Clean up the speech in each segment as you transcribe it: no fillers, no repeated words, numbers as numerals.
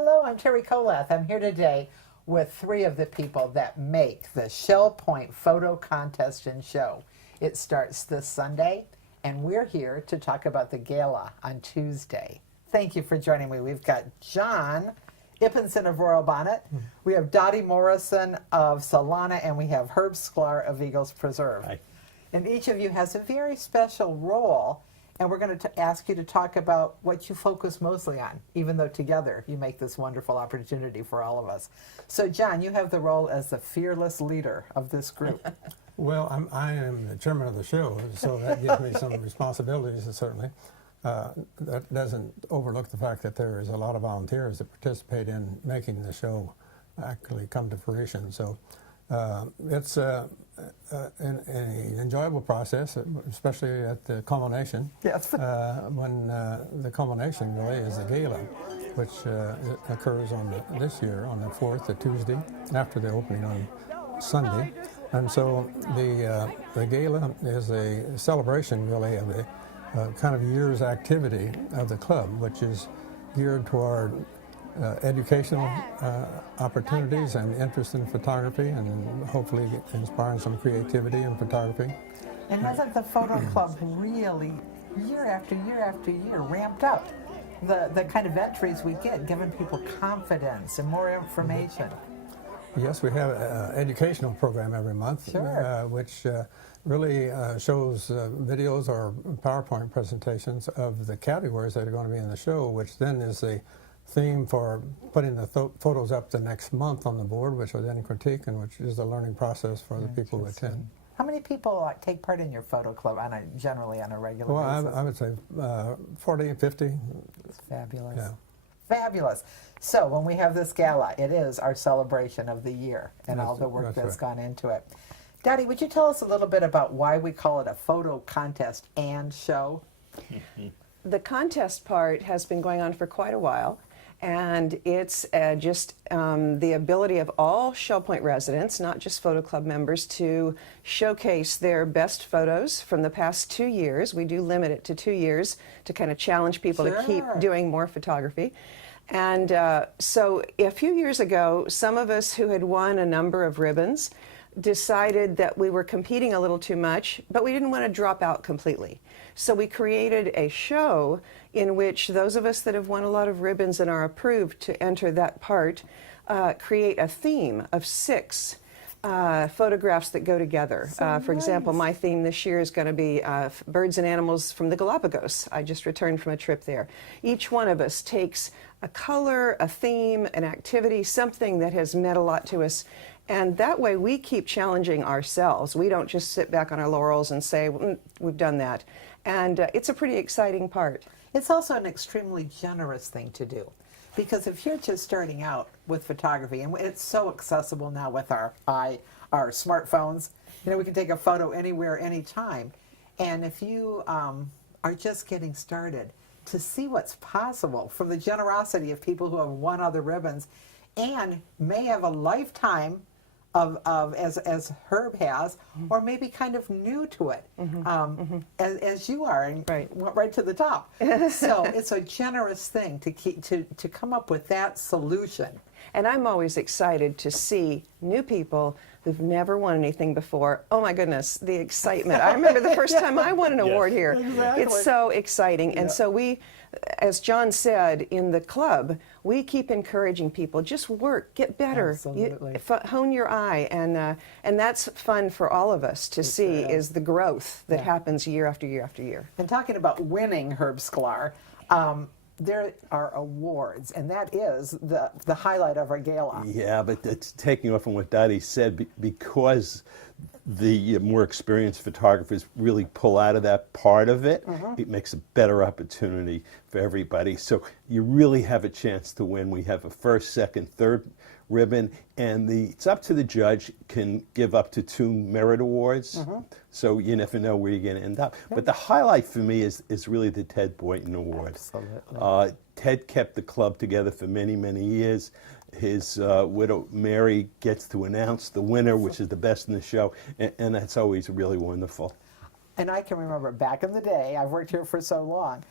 Hello, I'm Terry Kolath. I'm here today with three of the people that make the Shell Point Photo Contest and Show. It starts this Sunday, and we're here to talk about the gala on Tuesday. Thank you for joining me. We've got John Ippenson of Royal Bonnet, we have Dottie Morrison of Solana, and we have Herb Sklar of Eagles Preserve. Hi. And each of you has a very special role, and we're going to ask you to talk about what you focus mostly on, even though together you make this wonderful opportunity for all of us. So, John, you have the role as the fearless leader of this group. Well, I am the chairman of the show, so that gives me some responsibilities, certainly. That doesn't overlook the fact that there is a lot of volunteers that participate in making the show actually come to fruition. So it's an enjoyable process, especially at the culmination. Yes. When the culmination really is the gala, which occurs this year on the 4th, the Tuesday, after the opening on Sunday. And so the gala is a celebration, really, of the kind of year's activity of the club, which is geared toward educational opportunities and interest in photography, and hopefully inspiring some creativity in photography. And hasn't the photo club really, year after year after year, ramped up the kind of entries we get, giving people confidence and more information? Yes, we have an educational program every month, Sure. which really shows videos or PowerPoint presentations of the categories that are going to be in the show, which then is the theme for putting the photos up the next month on the board, which are then critiqued, and which is the learning process for the people who attend. How many people take part in your photo club generally on a regular basis? Well, I would say 40, 50. It's fabulous. Yeah. Fabulous. So when we have this gala, it is our celebration of the year and all the work that's gone into it. Dottie, would you tell us a little bit about why we call it a photo contest and show? The contest part has been going on for quite a while, and it's just the ability of all Shell Point residents, not just photo club members, to showcase their best photos from the past 2 years. We do limit it to 2 years to kind of challenge people to keep doing more photography. And so a few years ago, some of us who had won a number of ribbons decided that we were competing a little too much, but we didn't want to drop out completely. So we created a show in which those of us that have won a lot of ribbons and are approved to enter that part create a theme of 6 photographs that go together. For example, my theme this year is going to be birds and animals from the Galapagos. I just returned from a trip there. Each one of us takes a color, a theme, an activity, something that has meant a lot to us. And that way we keep challenging ourselves. We don't just sit back on our laurels and say, we've done that. And it's a pretty exciting part. It's also an extremely generous thing to do. Because if you're just starting out with photography, and it's so accessible now with our smartphones, you know, we can take a photo anywhere, anytime. And if you are just getting started, to see what's possible from the generosity of people who have won other ribbons and may have a lifetime of as Herb has, or maybe kind of new to it, as you are, and went right to the top. So it's a generous thing to come up with that solution. And I'm always excited to see new people who've never won anything before. Oh my goodness, the excitement. I remember the first time I won an award here. Exactly. It's so exciting. And so we, as John said, in the club, we keep encouraging people, just work, get better. Absolutely. Hone your eye. And that's fun for all of us to see is the growth that happens year after year after year. And talking about winning, Herb Sklar, there are awards, and that is the highlight of our gala. Yeah, but it's taking off on what Dottie said, because the more experienced photographers really pull out of that part of it, it makes a better opportunity for everybody. So you really have a chance to win. We have a first, second, third ribbon, and it's up to the judge, can give up to 2 merit awards. So you never know where you're going to end up. But the highlight for me is really the Ted Boynton Award. Absolutely. Ted kept the club together for many, many years. His widow, Mary, gets to announce the winner, which is the best in the show, and that's always really wonderful. And I can remember back in the day, I've worked here for so long,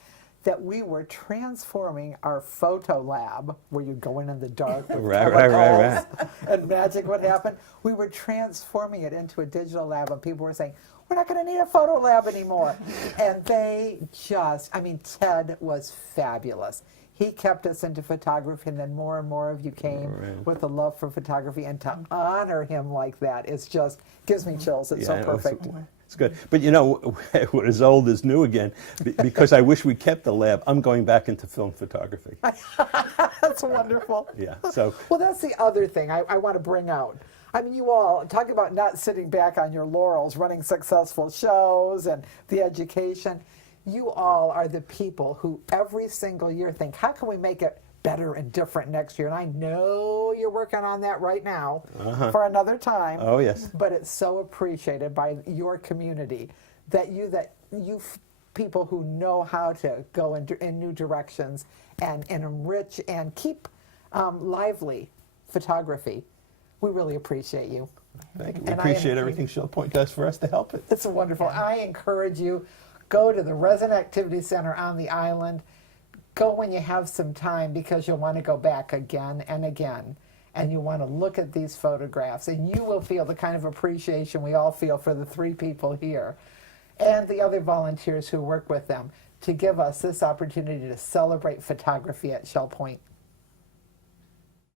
that we were transforming our photo lab, where you go in the dark with Right. chemicals and magic would happen. We were transforming it into a digital lab, and people were saying, we're not going to need a photo lab anymore. And they just, I mean, Ted was fabulous. He kept us into photography, and then more and more of you came with a love for photography. And to honor him like that is just, gives me chills. It's so Yeah, perfect. It's good. But you know, what is old is new again. Because I wish we kept the lab, I'm going back into film photography. That's wonderful. Yeah. So Well, that's the other thing I want to bring out. I mean, you all talk about not sitting back on your laurels, running successful shows and the education. You all are the people who every single year think, how can we make it better and different next year? And I know you're working on that right now for another time. Oh, yes. But it's so appreciated by your community that you people who know how to go in new directions and enrich and keep lively photography. We really appreciate you. thank you. We And I appreciate everything Shell Point does for us to help it. It's wonderful. I encourage you, go to the Resident Activity Center on the island. Go when you have some time, because you'll want to go back again and again. And you want to look at these photographs, and you will feel the kind of appreciation we all feel for the three people here and the other volunteers who work with them to give us this opportunity to celebrate photography at Shell Point